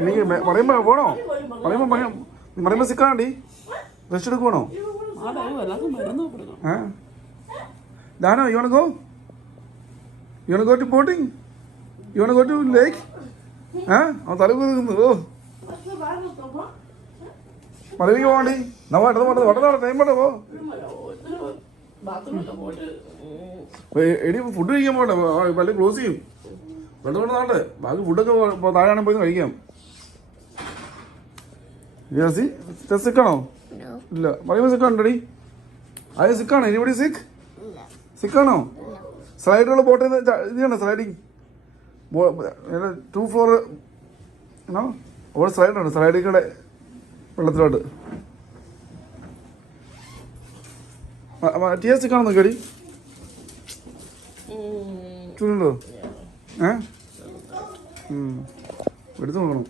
എനിക്ക് പറയുമ്പോ പോണോ? പറയുമ്പോ സിക്കാണ്ടി rest എടുക്കുവാണോ? Dana, you wanna go? You wanna go to boating? You wanna go to lake? അവൻ തല കുതുക്കുന്നു. ഓ പറയുക പോണ്ടി. ടൈം വേണ്ട പോ. എടി ഫുഡ് കഴിക്കാൻ പോട്ടെ, പള്ളി ക്ലോസ് ചെയ്യും. വെള്ളം കൊണ്ട് നാട്ടെ ബാക്കി ഫുഡൊക്കെ താഴെയാണെങ്കിൽ പോയി കഴിക്കാം. സിക്കാണോ? ഇല്ല. പറയുമ്പോ സിക്കാണോടി? അത് സിക്കാണോ? എനിബഡി സിക്ക്? സിക്കാണോ? സ്ലൈഡുള്ള ബോട്ട് ഇതാണ് സ്ലൈഡിങ് 2 floor അവിടെ സ്ലൈഡുണ്ട്. സ്ലൈഡിൽ കൂടെ വെള്ളത്തിലോട്ട് ടി എസ് സിക്കാണോ നോക്കിയടി? ചൂടുണ്ടോ? എടുത്തു നോക്കണം.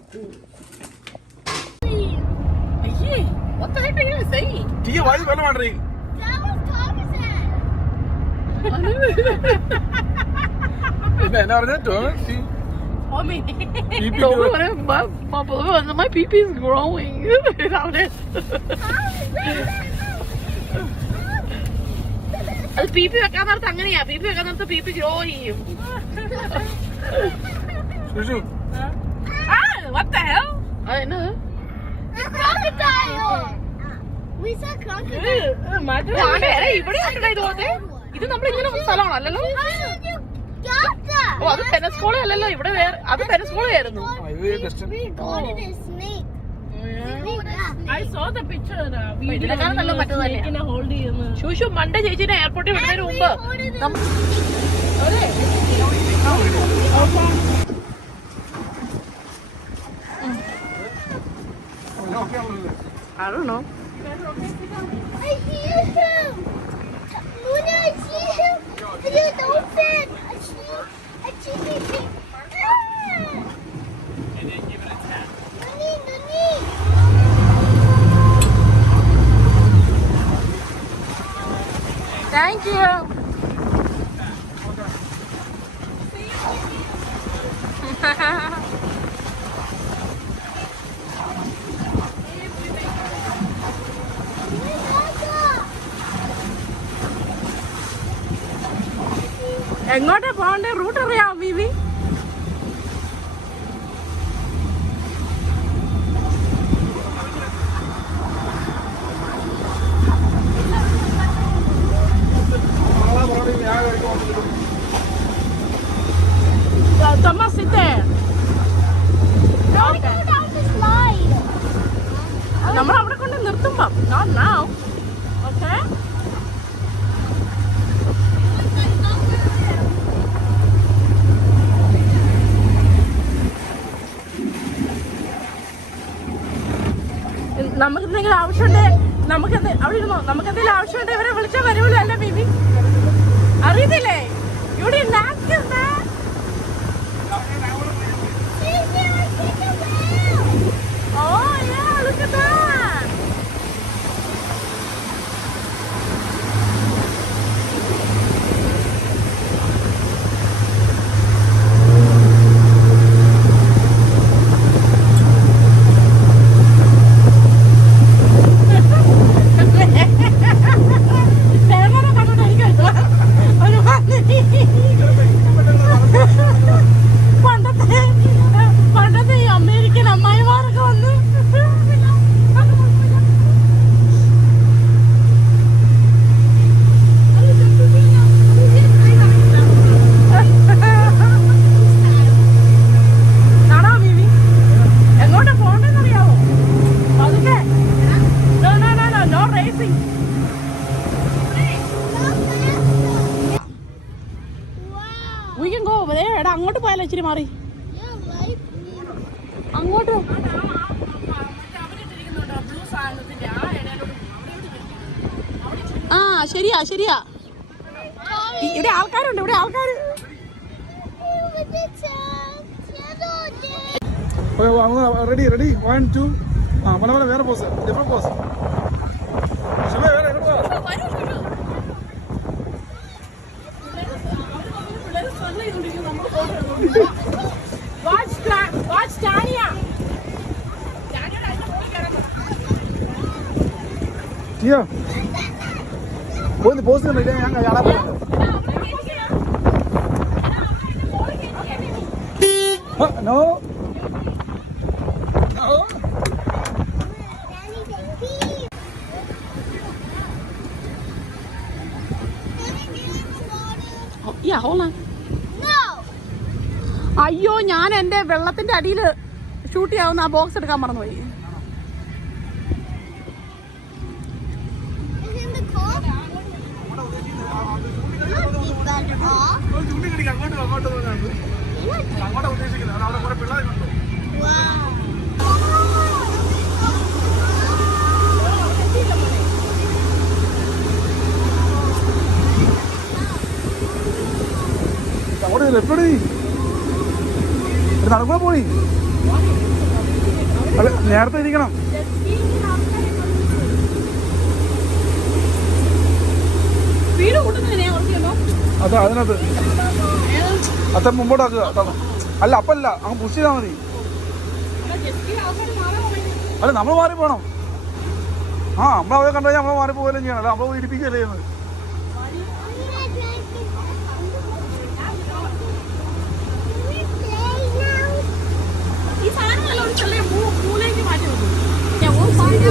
വെള്ളം വേണ്ടേ? എന്നാ പറഞ്ഞ my pee is growing. അത് പീപ്പി വെക്കാൻ നേരത്ത് അങ്ങനെയാ. പീപ്പി വെക്കാൻ നേരത്ത് പീപ്പി ഗ്രോ ചെയ്യും. What the hell? അതെന്നത് ഇത് നമ്മളിങ്ങനെ സ്ഥലമാണോ? അല്ലല്ലോ. ഓ അത് പെനസ്കോള അല്ലല്ലോ. ഇവിടെ വേറെ അത് പെനസ്കോളയായിരുന്നു. ഇതിനെക്കാളും നല്ല മറ്റേതല്ലേ. ശൂശു മണ്ടേ ചേച്ചിനെ എയർപോർട്ടിൽ വിടുന്നതിന് മുമ്പ് I don't know. I see you too. Luna, I see you. You're an dolphin. I see you. And then give it a tap. Nani. Thank you. എങ്ങോട്ടാ പോകണ്ടേ? റൂട്ട് അറിയാമോ ബീബി? Thomas, sit there. Okay. നമ്മൾ അവിടെ കൊണ്ട് നിർത്തുമ്പം. Not now. Okay? നമുക്ക് എന്തെങ്കിലും ആവശ്യമുണ്ട്, നമുക്ക് അവിടെ ഇരുന്നോ. നമുക്ക് എന്തെങ്കിലും ആവശ്യമുണ്ട് ഇവരെ വിളിച്ചാൽ വരുമല്ലോ അല്ലേ ബേബി? അറിയത്തില്ലേ? ഇവിടെ പണ്ടത്തെ ഈ അമേരിക്കൻ അമ്മായിമാരൊക്കെ വന്ന് കാണാ ബീബി എങ്ങോട്ടാ പോകണ്ടെന്നറിയാവോ? അതൊക്കെ no racing. We can go over there. എടാ അങ്ങോട്ട് പോയാലോ ഇച്ചിരി മാറി അങ്ങോട്ട്. ആ ശരിയാ ഇവിടെ ആൾക്കാരുണ്ട്. റെഡി 1 2 പല വേറെ പോസ്, ഡിഫറെന്റ് പോസ്. സ്ട്രഗിൾ ചെയ്തോണ്ടിരിക്കും, നമ്മൾ ഫോട്ടോ എടുത്തോണ്ടിരിക്കും. വാച്ച് ടാനിയ. ടാനിയുടെ അതിന്റെ മുകളിൽ കയറാൻ ടിയ പോയി പോസ്റ്റ് കണ്ടില്ല, ഞാൻ കാണാൻ പോകുന്നത്. നോ അയ്യോ, ഞാൻ എന്റെ വെള്ളത്തിന്റെ അടിയിൽ ഷൂട്ട് ചെയ്യാവുന്ന ആ ബോക്സ് എടുക്കാൻ മറന്നുപോയി. അങ്ങോട്ട് ലെഫ്റ്റോടി നടക്കുമ്പോ പോയി. അല്ല, നേരത്തെ ഇരിക്കണം. അത് അതിനകത്ത് അച്ഛൻ മുമ്പോട്ടാക്കുക. അല്ല, അപ്പല്ല, അങ്ങ് പുഷ് ചെയ്താൽ മതി. അല്ല, നമ്മൾ മാറി പോകണം. ആ, നമ്മൾ അവരെ കണ്ടു കഴിഞ്ഞാൽ നമ്മൾ മാറി പോവുകയും ചെയ്യണം. അല്ല, നമ്മൾ ഇടിപ്പിക്കുകയല്ലേ ചെയ്യുന്നത്.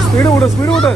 സ്പീഡ് കൂട്ട്, സ്പീഡ് കൂട്ട്.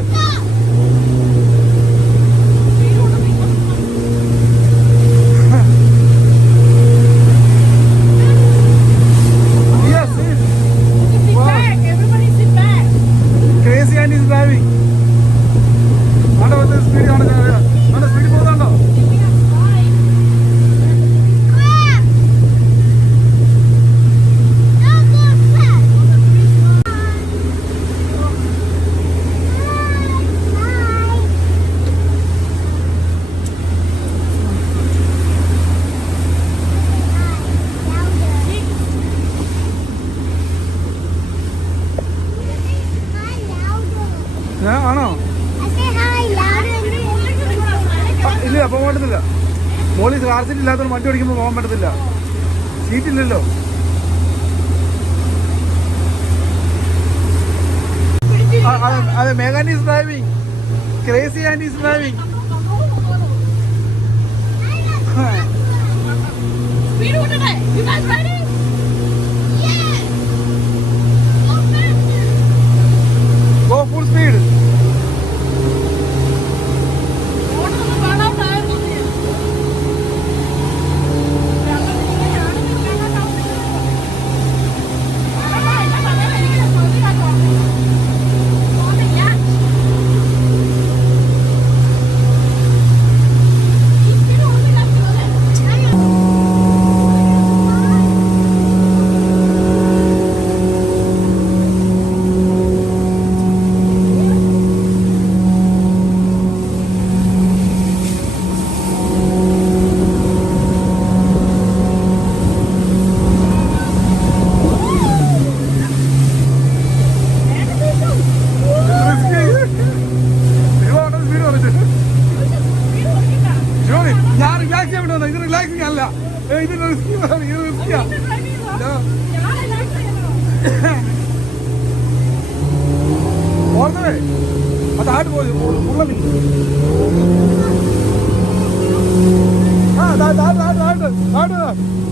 ആണോ? ഇല്ല, പോകാൻ പറ്റത്തില്ല. മോളി കാർ സീറ്റ് ഇല്ലാത്തവർ വണ്ടി ഓടിക്കുമ്പോൾ പോകാൻ പറ്റത്തില്ല. സീറ്റില്ലല്ലോ. അതെ, മേഘാൻ is driving, crazy and is driving. Go full speed. ഇത് റിലാക്സിങ് അല്ല, ഇത് റിസ്കിയാണ്. ഇത് റിസ്കിയാ. ഓർമ്മേ അത് ആയിട്ട് പോയി ഉള്ളമി. ആ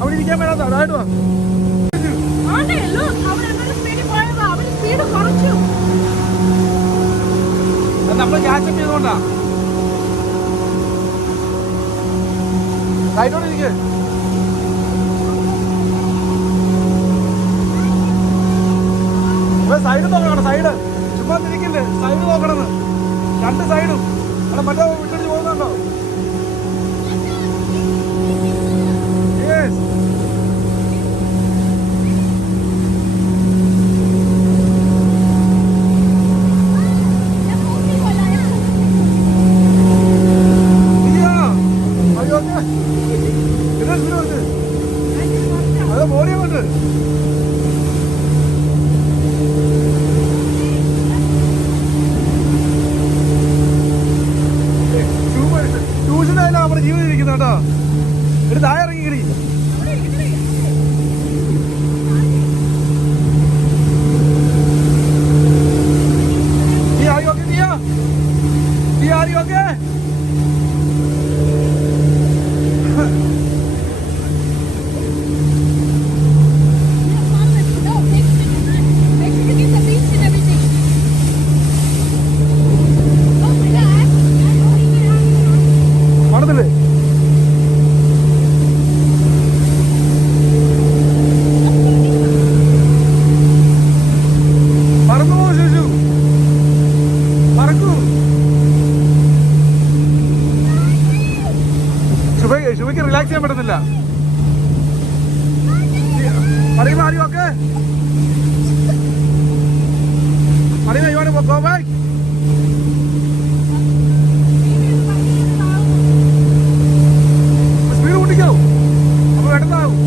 അവിടെ ഇരിക്കാൻ വേണ്ടാ, അതായിട്ട് വാ. നമ്മൾ ക്യാച്ചപ്പ് ചെയ്തുകൊണ്ടാ. സൈഡോടിരിക്കേ. സൈഡ് നോക്കണം, സൈഡ് ചുമ്മാ തിരിക്കില്ലേ, സൈഡ് നോക്കണമെന്ന്. രണ്ട് സൈഡും അവിടെ മറ്റേ വിട്ടിട്ട് പോകുന്നുണ്ടോ? യെസ്. അത് മോടിയുണ്ട്. ട്യൂഷനായാലും നമ്മുടെ ജീവിതം ഇരിക്കുന്ന കേട്ടോ. ഇടി താഴെ ഇറങ്ങിക്കിടി. ശുഭയ്ക്ക് റിലാക്സ് ചെയ്യാൻ പറ്റുന്നില്ല. അറിയുമോ അറിയൊക്കെ അറിയുമോ you want to go back? Speed കൂട്ടിക്കോ, അപ്പൊ വേണ്ടതാവും.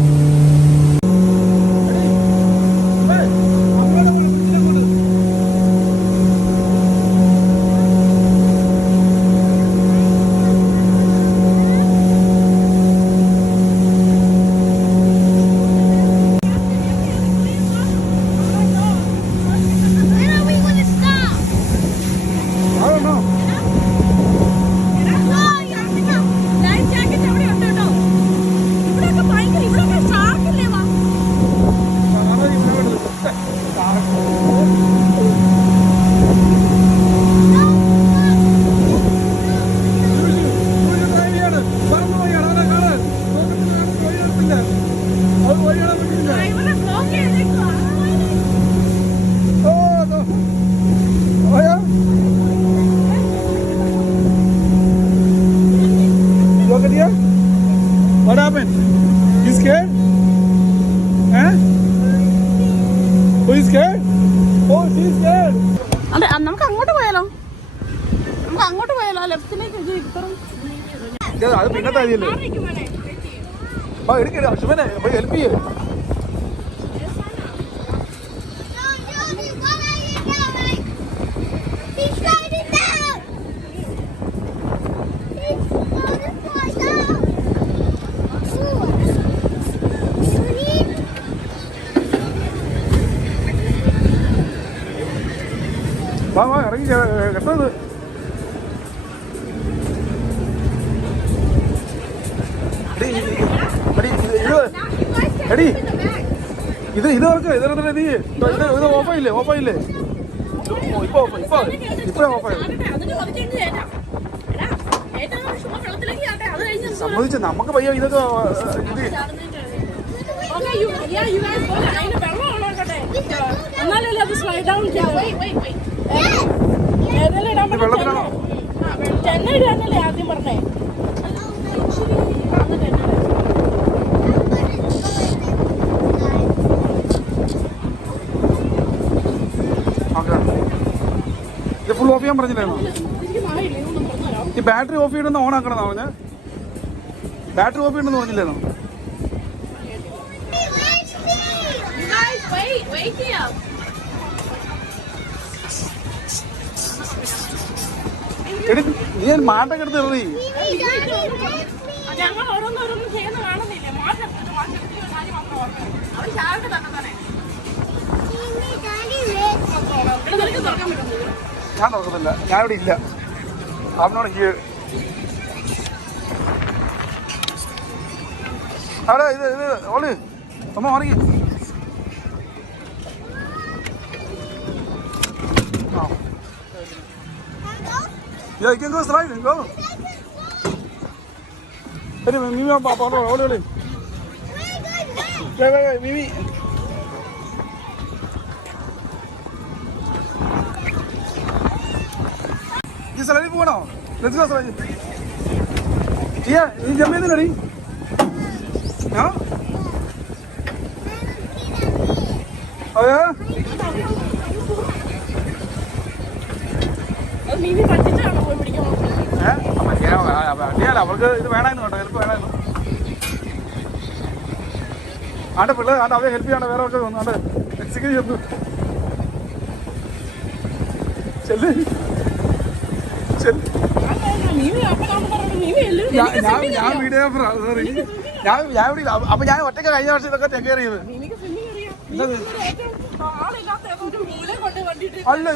What happened? You scared? Huh? Who is scared? Oh, she's scared. അതെ, നമുക്ക് അങ്ങോട്ട് പോയാലോ? നമുക്ക് അങ്ങോട്ട് പോയാലോ? ലെഫ്റ്റിലേക്ക് അത് പിന്നത്തെ കാര്യല്ലേ? എടുക്കരുത് അശ്വനെ, ഹെൽപ്പ് ചെയ്യേ. വാ വാ ഇറങ്ങി കെട്ടത്. എടി ഇത് വർക്ക് ഇതിനെ നീ ഇത് ഓഫായില്ലേ? ഓഫായില്ലേ? ഇപ്പൊ ഓഫായി. സംബന്ധിച്ച് നമുക്ക് പയ്യ ഇതൊക്കെ വെള്ളത്തിലാണോ? ചെന്നൈ ഇടാനല്ലേ ആദ്യം പറഞ്ഞേ? ഇത് ഫുൾ ഓഫ് ചെയ്യാൻ പറഞ്ഞില്ലായിരുന്നോ? ഈ ബാറ്ററി ഓഫ് ചെയ്യണമെന്ന് ഓൺ ആക്കണമെന്നാ പറഞ്ഞ? ബാറ്ററി ഓഫ് ചെയ്യണമെന്ന് പറഞ്ഞില്ലായിരുന്നോ? എടി നീ മാട്ടൊക്കെ എടുത്ത് എറി. ഞങ്ങൾ ഓരോന്നോരോന്നും ചെയ്യുന്ന കാണുന്നില്ലേ? ഞാൻ തുറക്കത്തില്ല, ഞാനിവിടെ ഇല്ല. അവനോട് അവിടെ ഇത് ഓള് അമ്മ മാറി. Yeah, you can go slide and go. Hey, Mimi, Papa, hold on. Wait, Mimi. You slide go now. Let's go slide. Yeah, you jump in ready. Huh? Oh yeah. അവർക്ക് ഇത് വേണമായിരുന്നു കേട്ടോ, ഹെൽപ്പ് വേണമായിരുന്നു. ആണ്ട് പിള്ളേർ ആണ്ട് അവരെ ഹെൽപ്പ് ചെയ്യണ്ട, വേറെ ഒക്കെ തോന്നുന്നു. ആണ്ട് എക്സിക്യൂട്ട് ചെന്നു ചെല്ല് ചെല്ല്. മീമി അപ്പനാന്ന് പറഞ്ഞു മീമി അല്ലേ ഞാൻ വീഡിയോഗ്രാഫറാ സോറി ഞാൻ ഇവിടെ അപ്പൊ ഞാൻ ഒറ്റയ്ക്ക് കഴിഞ്ഞ വർഷം ഇതൊക്കെ കയറിയത് മീമിക്ക് സ്വിമ്മിങ് അറിയാം ആളില്ലാത്ത ഒരു മൂല കൊണ്ട് കണ്ടിട്ട് അല്ല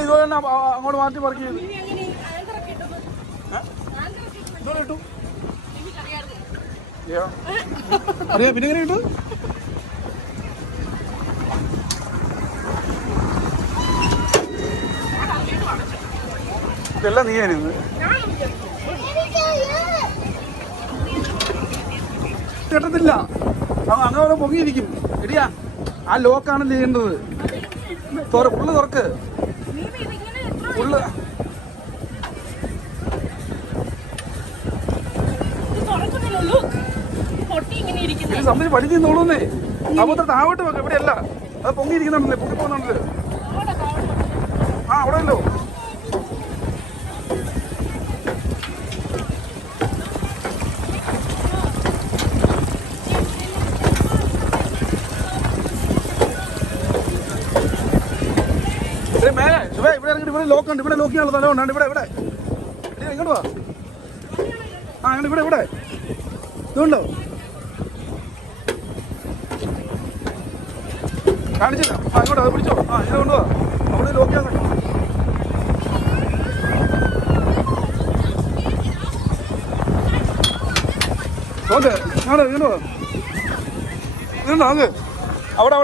ഇത് തന്നെ അങ്ങോട്ട് മാറ്റി വർക്ക് ചെയ്ത് മീമി അങ്ങനെ ആങ്കറൊക്കെ ഇട്ടത് ഇതോടെ ഇട്ടു മീമിക്ക് അറിയാമായിരുന്നു അറിയാം പിന്നെ എങ്ങനെ കിട്ടും ഇതെല്ലാം നീയാനിന്ന് കേട്ടത്തില്ല അങ്ങനെ പൊങ്ങിയിരിക്കും എടിയാ ആ ലോക്കാണ് ചെയ്യേണ്ടത് ഫുള്ള് തുറക്ക് ഫുള്ള് ഇത് സംബന്ധിച്ച് പഠിക്കുന്നോളൂന്നേ അപ്പൊ താവോട്ട് വെക്കാം ഇവിടെയല്ല അത് പൊങ്ങിയിരിക്കുന്നുണ്ടല്ലേ പൊങ്ങി പോകുന്നുണ്ടല്ലേ ആ അവിടെ അല്ലോ മേലെ ഇവിടെ ഇറങ്ങിട്ട് ഇവിടെ ലോക്ക് ഉണ്ട് ഇവിടെ ലോക്ക് ചെയ്യാനുള്ള സ്ഥലം ഉണ്ടാണ് ഇവിടെ ഇങ്ങോട്ട് വാ ആ അങ്ങനെ ഇവിടെ ഇതുണ്ടോ കാണിച്ചില്ല ആ ഇങ്ങോട്ടോ അത് പിടിച്ചോ ആ ഇങ്ങനെ കൊണ്ടുപോവാ അവിടെ ലോക്ക് ചെയ്യാൻ ഓക്കെ ഇങ്ങോട്ട് വാ ഇതുണ്ടോ അങ്ങ് അവിടെ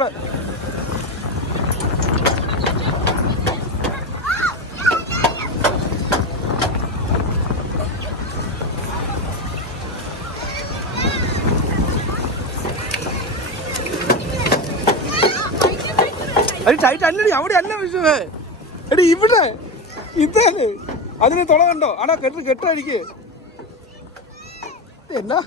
അത് ടൈറ്റ് അല്ലടി അവിടെ അല്ല വിഷയമേ എടി ഇവിടെ ഇതല്ലേ അതിന് തുള കണ്ടോ ആടാ കെട്ടടിക്ക് എന്നാ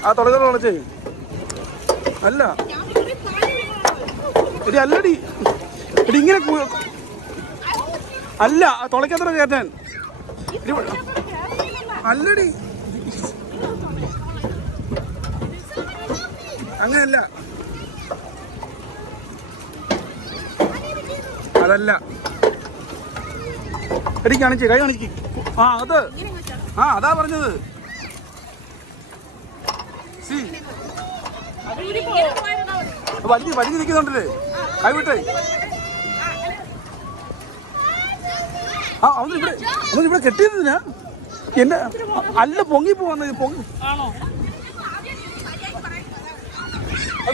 ആ തുളച്ചേ അല്ല എടി അല്ലടി എടി ഇങ്ങനെ അല്ല തുളയ്ക്കത്ര കയറ്റാൻ അല്ലടി അങ്ങനെയല്ല അതല്ല എടി കാണിച്ചേ കൈ കാണിക്ക് ആ അതാ പറഞ്ഞത് വലിഞ്ഞ് നിൽക്കുന്നുണ്ടല്ലേ കൈവിട്ടേ ആ അവനിവിടെ കെട്ടിയതിനാ എന്നെ അല്ല പൊങ്ങി പോവാന്ന് പൊങ്ങി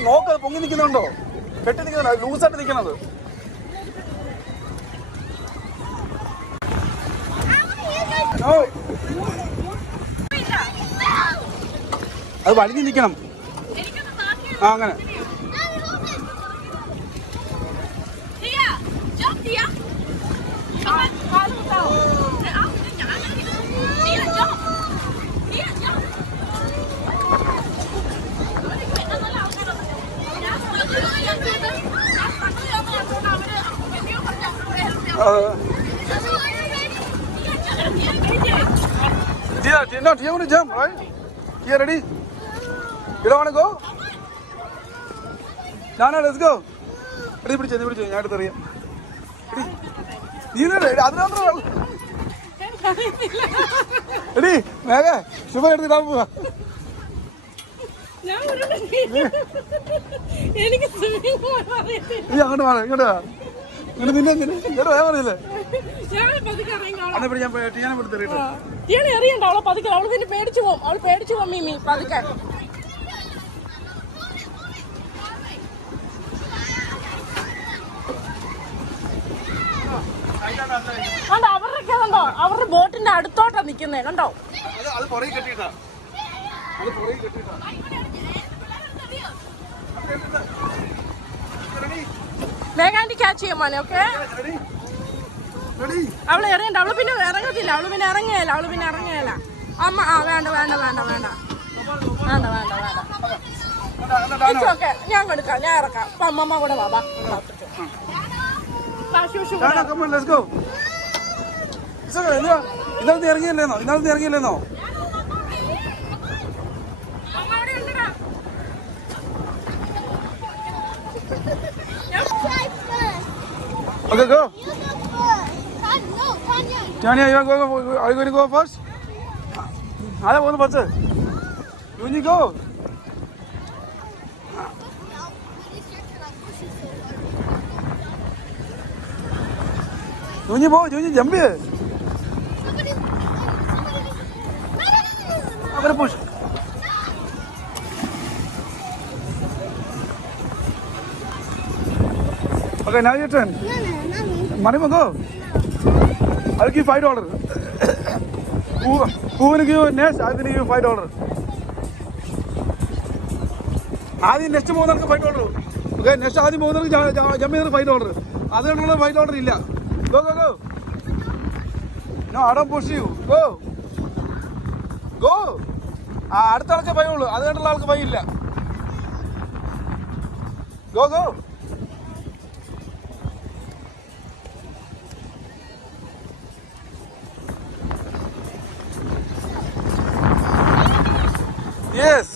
നോക്കത് പൊങ്ങി നിൽക്കുന്നുണ്ടോ കെട്ടി നിൽക്കുന്നുണ്ടോ ലൂസായിട്ട് നിൽക്കണത് അത് വലിഞ്ഞ് നിൽക്കണം ആ അങ്ങനെ Tia, want to jump, right? Tia, ready? You don't want to go? No, let's go. Ready, pidichu. ഞാൻ എടുത്തറിയാം. നീ അതിനകത്ത് എടി മേഘ ശുഭ എടുത്തിട്ടാ പോവാ നീ അങ്ങോട്ട് മാറി ഇങ്ങോട്ട് വാ നിന്നെ ഇങ്ങോട്ട് വരാൻ പറഞ്ഞില്ലേ ഞാൻ ടീനെ എടുത്തിട്ട് ടീനെ അറിയണ്ട അവളെ പതുക്കെ അവള് പിന്നെ പേടിച്ചു പോകും മീമി പതുക്കെ കണ്ടോ അവരുടെ കണ്ടോ അവരുടെ ബോട്ടിന്റെ അടുത്തോട്ടാ നിക്കുന്നേ കണ്ടോ വേഗാൻഡി ക്യാച്ച് ചെയ്യാൻ മോനെ ഓക്കെ അവള് എറിയണ്ട അവള് പിന്നെ ഇറങ്ങത്തില്ല അവള് പിന്നെ ഇറങ്ങുകയല്ല അമ്മ വേണ്ട ഓക്കെ ഞാൻ കൊടുക്കാം ഞാൻ ഇറക്കാം അപ്പൊ അമ്മമ്മ കൂടെ വാ കാശ് Dana come on let's go. ഇന്നലത്തെ ഇറങ്ങിയല്ലേന്നോ Okay, go. You go first. No, Tanya. Tanya, are you going to go first? അതെ പോകുന്നു ബസ്. You go. You പോ, ജമ്പ് ചെയ്യ്. അവരെ push. Okay, now your turn. Money go. I'll give $5. Who will give next? I will give you $5. ആദ്യം next പോകുന്നവർക്ക് $5. Okay next ആദ്യം പോകുന്നവർക്ക് jump ചെയ്തത് $5. അതുകൊണ്ടുള്ള $5 ഇല്ല. Go. No, I don't push you. Go. അടുത്ത ആൾക്ക് ഭയമുള്ളൂ, അത് കണ്ടുള്ള ആൾക്ക് ഭയമില്ല. Go. Yes.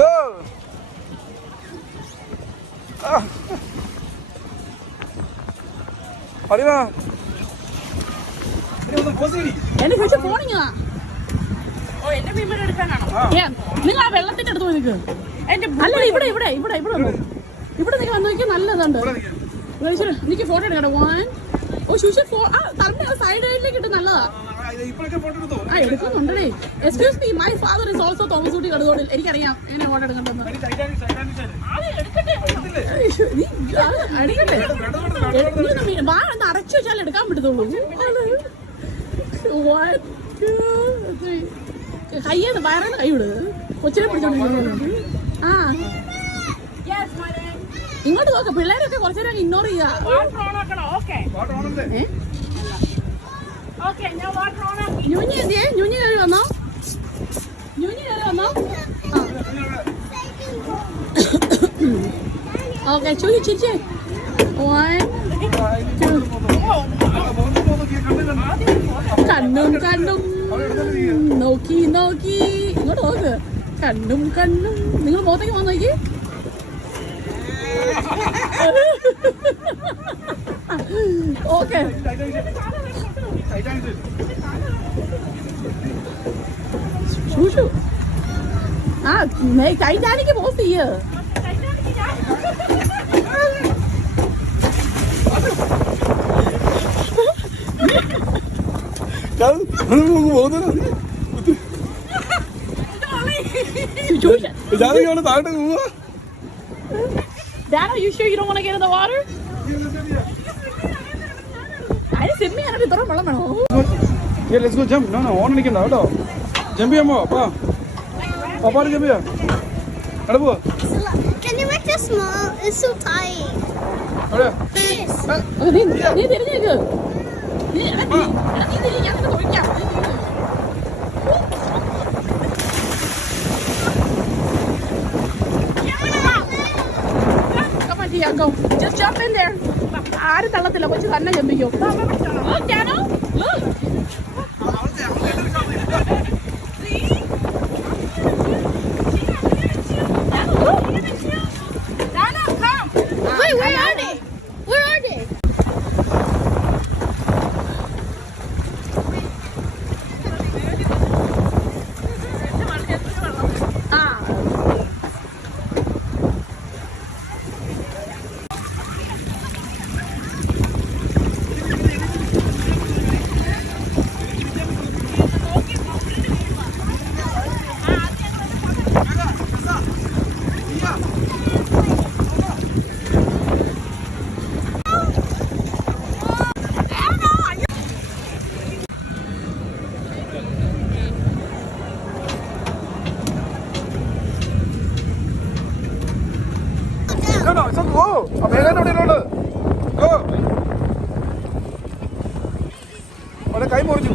Go. Arima. എന്റെ ഫ്യൂച്ചർ ഫോണിങ്ങാ. ഓ എന്റെ മീൻ എടുക്കാനാണോ? നിങ്ങൾ ആ വെള്ളത്തിന്റെ അടുത്ത് പോയി നിൽക്ക്. അല്ല ഇവിടെ വന്നു. ഇവിടെ നിങ്ങൾ വന്നു നോക്കിയാൽ നല്ലതുണ്ട്. എനിക്ക് ഫോട്ടോ എടുക്കട്ടെ. ഓ ശുശി തറന്റെ സൈഡിലേക്ക് ഇട്ട് നല്ലതാ. ആ എടുക്കുന്നുണ്ടേ. Excuse me, my father is also Thomas Kutty Kaduthodil. എനിക്കറിയാം എങ്ങനെ ഫോട്ടോ എടുക്കണ്ടെന്ന്. വാ ഒന്ന് അടച്ചു വെച്ചാൽ എടുക്കാൻ പറ്റത്തുള്ളൂ. കയ്യേന്ന് വയറാണ് കൈ വിട്. കൊച്ചിനെ പിടിച്ചോണ്ടിരിക്കുന്നു. ആ ഇങ്ങോട്ട് നോക്ക. പിള്ളേരൊക്കെ കുറച്ചു നേരം ഇഗ്നോർ ചെയ്യാ. ഞൂഞ്ഞി എന്തിയേ? ഞൂഞ്ഞി കയറി വന്നോ? ഓക്കെ ചിരിച്ചേ. 1 2 കണ്ണും നോക്കി ഇങ്ങോട്ട് നോക്ക്. കണ്ണും നിങ്ങൾ മുഖത്തേക്ക് വന്ന് നോക്കി. ഓക്കെ ശൂഷു ആ ടൈറ്റാനിക്ക് പോസ്റ്റ് ചെയ്യ്. Dad, are you sure you don't want to get in the water? I sit me and ഇത്ര വെള്ളം വേണോ? Yeah, let's go jump. No, on അടിക്കണ്ട കേട്ടോ. ജമ്പ് ചെയ്യാമോ? പാപ്പാ ജമ്പ് ചെയ്യാം. എടപ്പോ. Can you make this small? It's so tight. അവിടെ. നീ തിരിഞ്ഞേക്ക്. നീ തിരിഞ്ഞ് ഞാൻ നോക്കാം. Go. Just jump in there. ആരും തള്ളത്തില്ല, കൊച്ചു തന്നെ ജമ്പിക്കോ. Wait, where are they? No, it's not go. മേലോട്ട് go. അവിടെ കൈ മുറിഞ്ഞു.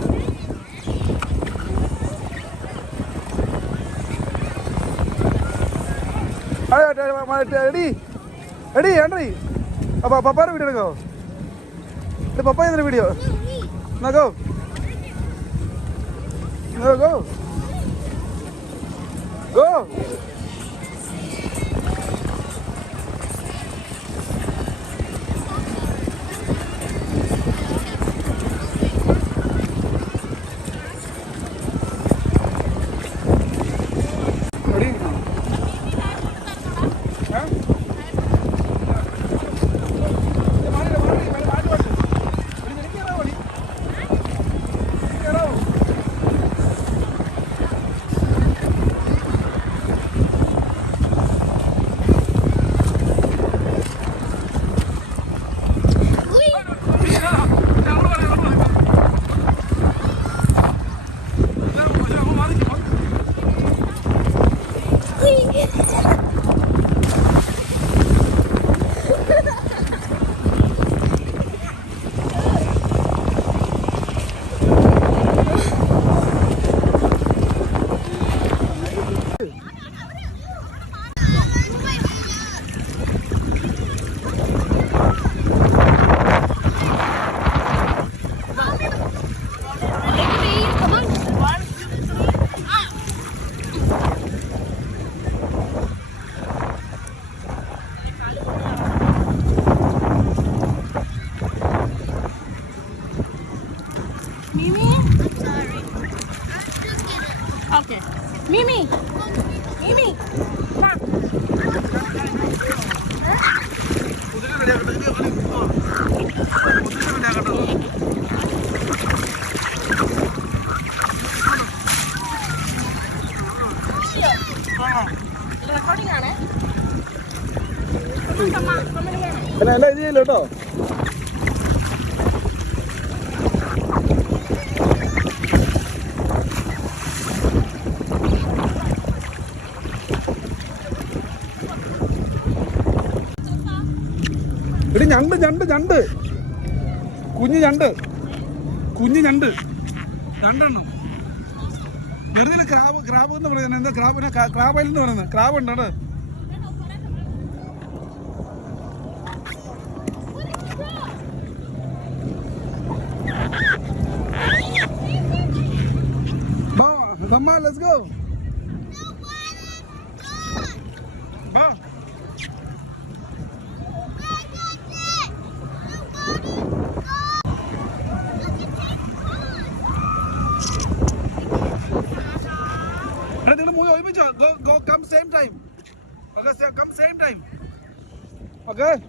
എടി എൻട്രി. അപ്പൊ പപ്പാരെ വീട്ടിലെടുക്കോ? പപ്പ ചെയ്യുന്ന വീഡിയോ എന്നാ go go go Okay. Mimi. Mimi. Come. Recording ആണ്. എല്ലാം ഇത് ചെയ്യല്ലോ കേട്ടോ. എടി ഞണ്ട് ഞണ്ട് ഞണ്ട് കുഞ്ഞ് ഞണ്ട് കുഞ്ഞ് ഞണ്ട് രണ്ടെണ്ണം വെറുതെ ക്രാബ് ക്രാബ് എന്ന് പറയുന്നത് എന്താ ക്രാബിനെ ക്രാബ് എന്ന് പറയുന്നത് ക്രാബ് ഉണ്ട് അവിടെ Come on, let's go. Ba. Go, come same time. Okay, come same time. Okay.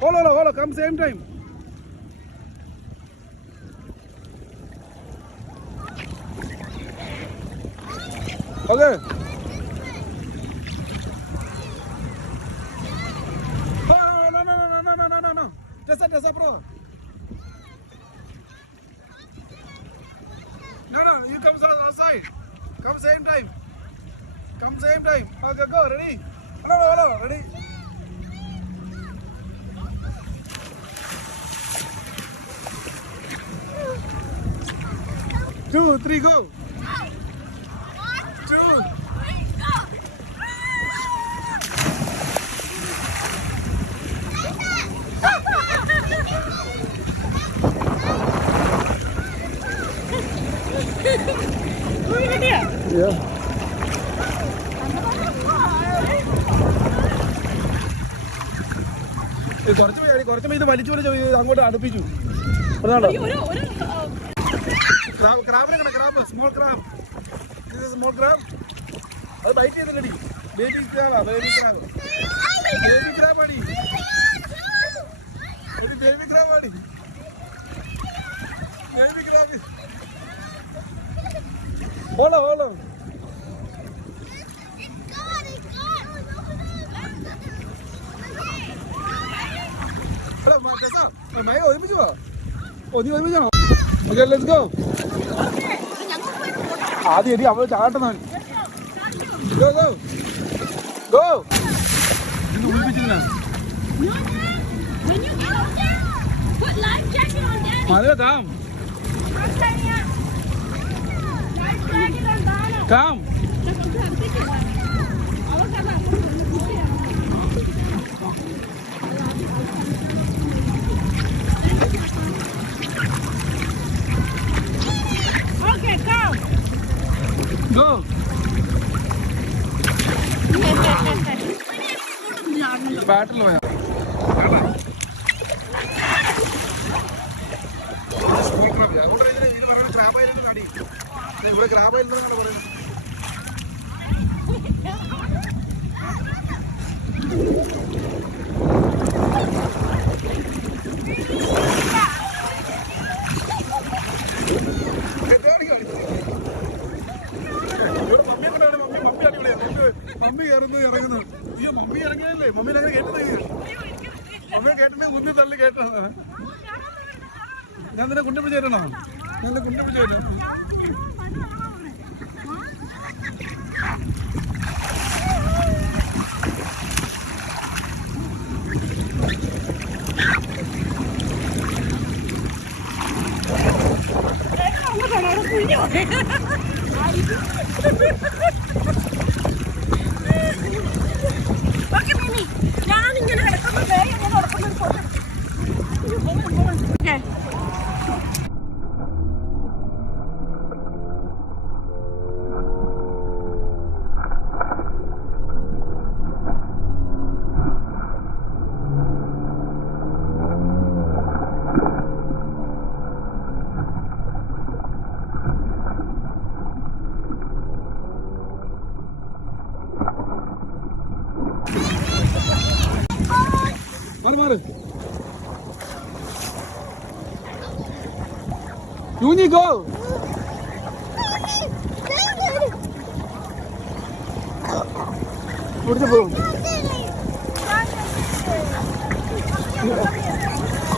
Hold, come same time. Okay. No. Tessa, bro. No, you come outside. Come same time. Okay, go, ready? Hello, ready? Two, three, go. 2, 3, go. Yeah. കുറച്ച് ഇത് വലിച്ചു അങ്ങോട്ട് അടുപ്പിച്ചു crab small crab അത് byte ചെയ്തടി baby crab ആടി hollow മഴ ഒരുമിച്ച് നീ ഒരുമിച്ചാണോ ഓക്കെ ലെറ്റ്സ് ഗോ ആദ്യം എടി അവള് ചാട്ടണം ഗോ ഒരുമിച്ചില്ല മഴ കാം Go. ബാറ്റിൽ പോയാ ഇവിടെ ക്രാബായിരുന്നു പറയുന്നത്. മമ്മി കയറുന്നു ഇറങ്ങുന്നു. അയ്യോ മമ്മി ഇറങ്ങിയല്ലേ, മമ്മീനെ അങ്ങനെ കേട്ടത്, മമ്മിയെ കേട്ടിട്ട് മുന്നിൽ തള്ളി കേട്ടതാണ്. ഞാൻ നിന്നെ കുണ്ടിപ്പിടിച്ച് തരണോ? ഞാൻ കുണ്ടിപ്പിടിച്ച് തരാം. ഞാനിങ്ങനെ കിടക്കുന്നത് എങ്ങനെ നടക്കുന്നത് ഫോട്ടോ. മാറ്. Uni, go. Where's the boat?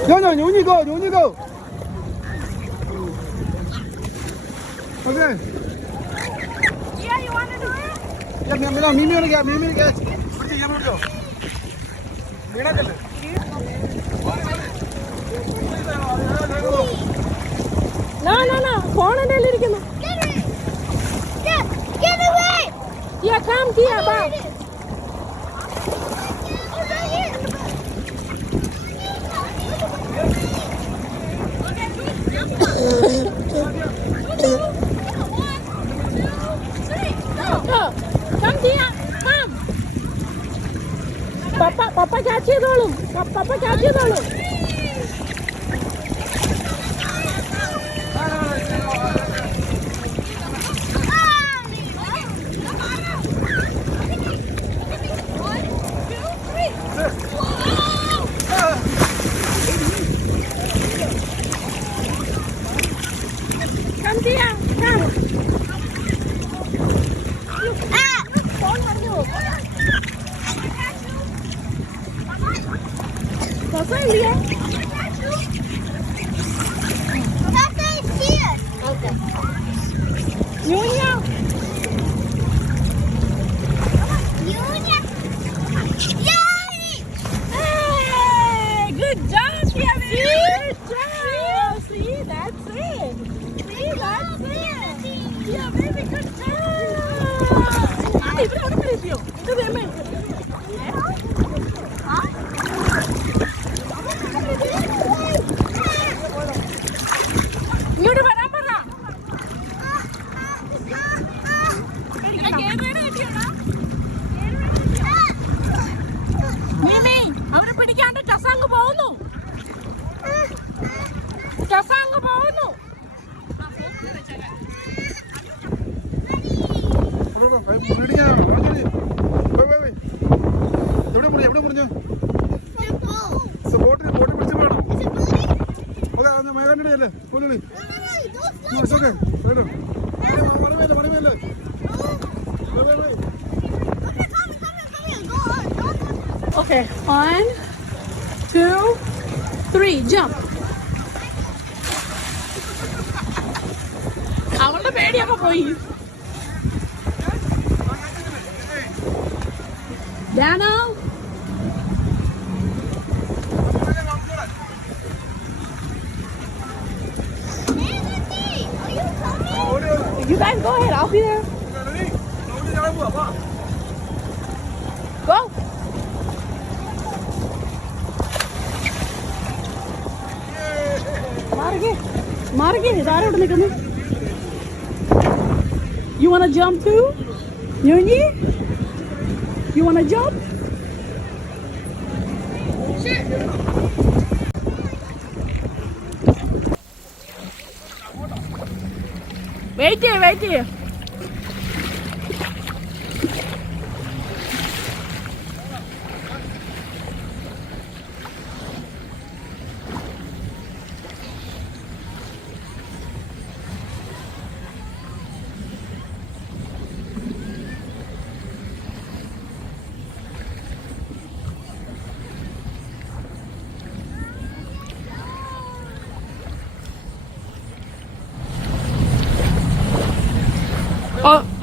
No, Uni, go. Okay. Yeah, you want to do it? Yeah, Mimi will get. Okay, you want to go? No. Phone and ഇരിക്കുന്നു. Get away! Yeah, come here, back. Go. Come here. Come. Papa catch ചെയ്തോളും. Papa catch ചെയ്തോളും. Come here. Come. Papa here. Papa is here. Okay. Junior. Yay! Hey, good job, Kevin. Good job. See, that's it. Yeah, baby, good job. Ay, ഇവിടെ അവിടെ കളിപ്പിയോ? ഇത് വേമേ. ഇങ്ങോട്ട് വരാൻ പറ. മീമി, അവരെ പിടിക്കാണ്ട് ടസാങ് പോകുന്നു. എവിടെ പറഞ്ഞു? ബോട്ടിൽ പിടിച്ചു വേണം. ഓക്കെ, മേഘാണ്ടിയല്ലേ? Okay, 1, 2, 3, jump. അവളുടെ പേടിയൊക്കെ പോയി. Dano. You guys go ahead, I'll be there. Go. മാറുകേ ഇതാരോട് നിൽക്കുന്നു? You wanna jump too? Nyunyi? You wanna jump? Wait here.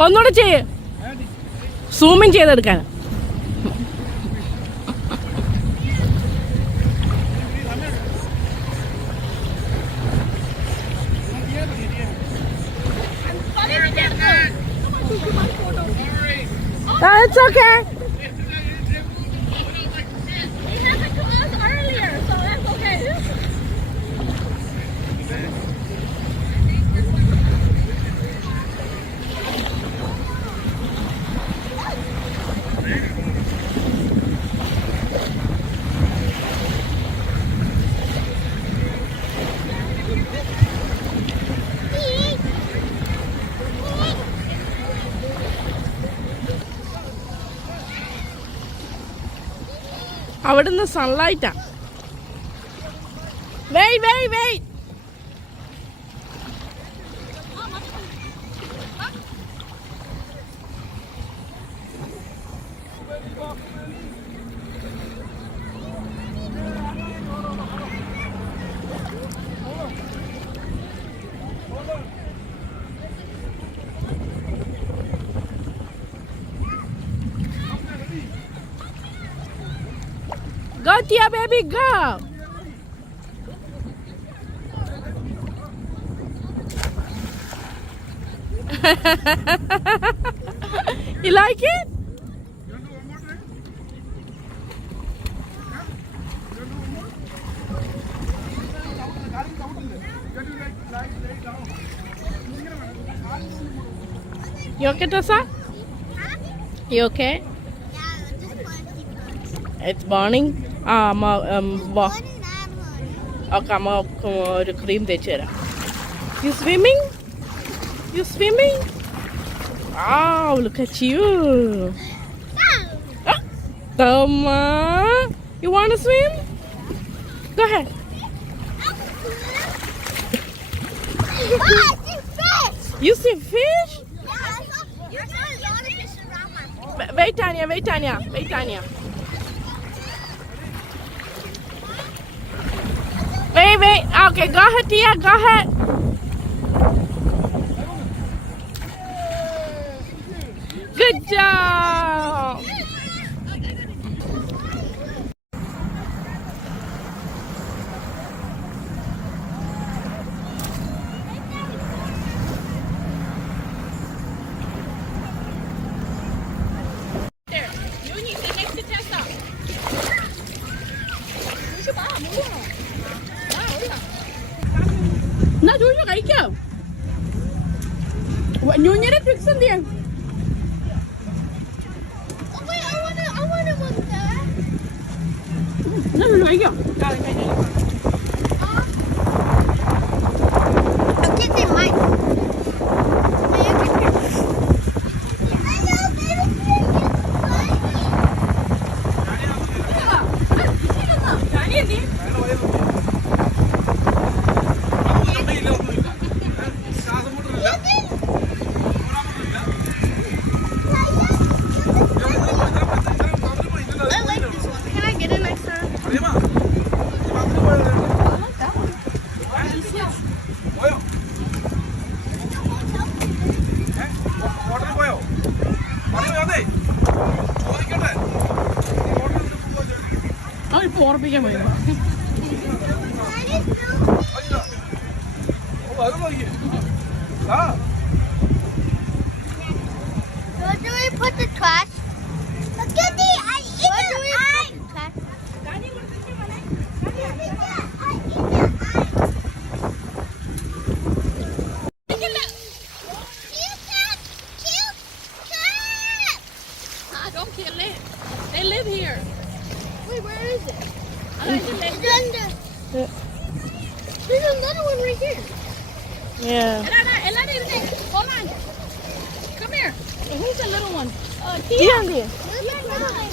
ഒന്നുകൂടെ ചെയ്യ്, സൂമിൻ ചെയ്തെടുക്കാൻ. It's okay. It happened to us earlier, so that's okay. അവിടുന്ന് സൺലൈറ്റാ. വെയ് Go, Tia, baby, go. You like it? You okay, Tessa? You okay? It's burning. Okay, അമ്മ ഒരു cream തേച്ച് തരാം. You swimming? Wow, look at you. Tama, you want to swim? Go ahead. Oh, I see fish! You see fish? Yeah, I saw a lot of fish around my pool. Wait, Tanya. Wait. Okay, go ahead, Tia. Go ahead. Good job. എന്നാ ചോദിച്ചോ, കഴിക്കാം. ഞൂഞ്ഞിയുടെ tricks എന്ത് ചെയ്യാൻ? Oh, wait, I wanna look there. കഴിക്കാം. Okay, they might. ഇപ്പൊ ഓർപ്പിക്കാൻ പോയി. Where do we put the trash? Look at me, I eat Where do we put the trash? donkey live. They live here. Wait, where is it? It's It's under. There's another one right here. Hold on. Come here. Who's the little one? Look at the crocodile.